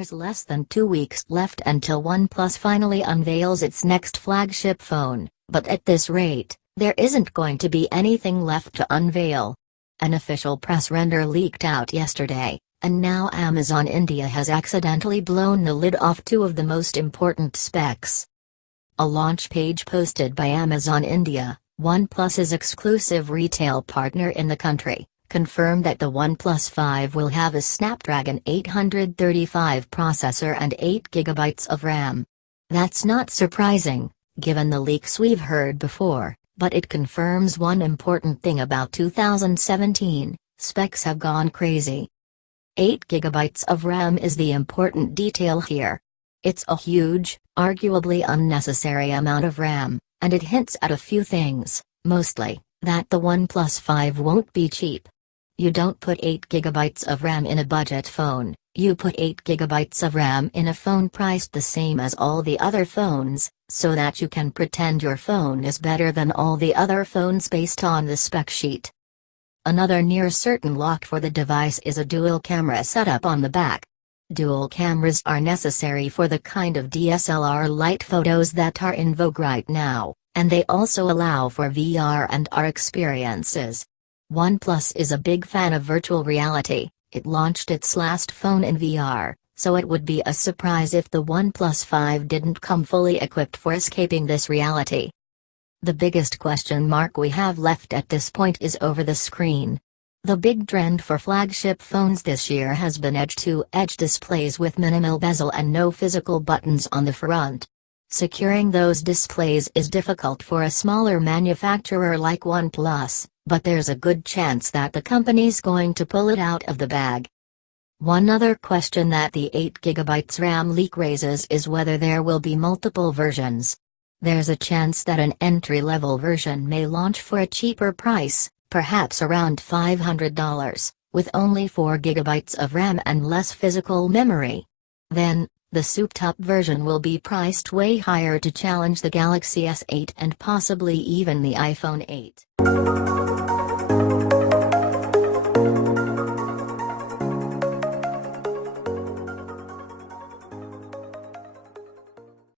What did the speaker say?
There's less than 2 weeks left until OnePlus finally unveils its next flagship phone, but at this rate, there isn't going to be anything left to unveil. An official press render leaked out yesterday, and now Amazon India has accidentally blown the lid off two of the most important specs. A launch page posted by Amazon India, OnePlus's exclusive retail partner in the country, confirmed that the OnePlus 5 will have a Snapdragon 835 processor and 8GB of RAM. That's not surprising, given the leaks we've heard before, but it confirms one important thing about 2017, specs have gone crazy. 8GB of RAM is the important detail here. It's a huge, arguably unnecessary amount of RAM, and it hints at a few things, mostly, that the OnePlus 5 won't be cheap. You don't put 8GB of RAM in a budget phone, you put 8GB of RAM in a phone priced the same as all the other phones, so that you can pretend your phone is better than all the other phones based on the spec sheet. Another near-certain lock for the device is a dual-camera setup on the back. Dual cameras are necessary for the kind of DSLR-lite photos that are in vogue right now, and they also allow for VR and AR experiences. OnePlus is a big fan of virtual reality. It launched its last phone in VR, so it would be a surprise if the OnePlus 5 didn't come fully equipped for escaping this reality. The biggest question mark we have left at this point is over the screen. The big trend for flagship phones this year has been edge-to-edge displays with minimal bezel and no physical buttons on the front. Securing those displays is difficult for a smaller manufacturer like OnePlus, but there's a good chance that the company's going to pull it out of the bag. One other question that the 8GB RAM leak raises is whether there will be multiple versions. There's a chance that an entry-level version may launch for a cheaper price, perhaps around $500, with only 4GB of RAM and less physical memory. Then, the souped-up version will be priced way higher to challenge the Galaxy S8 and possibly even the iPhone 8.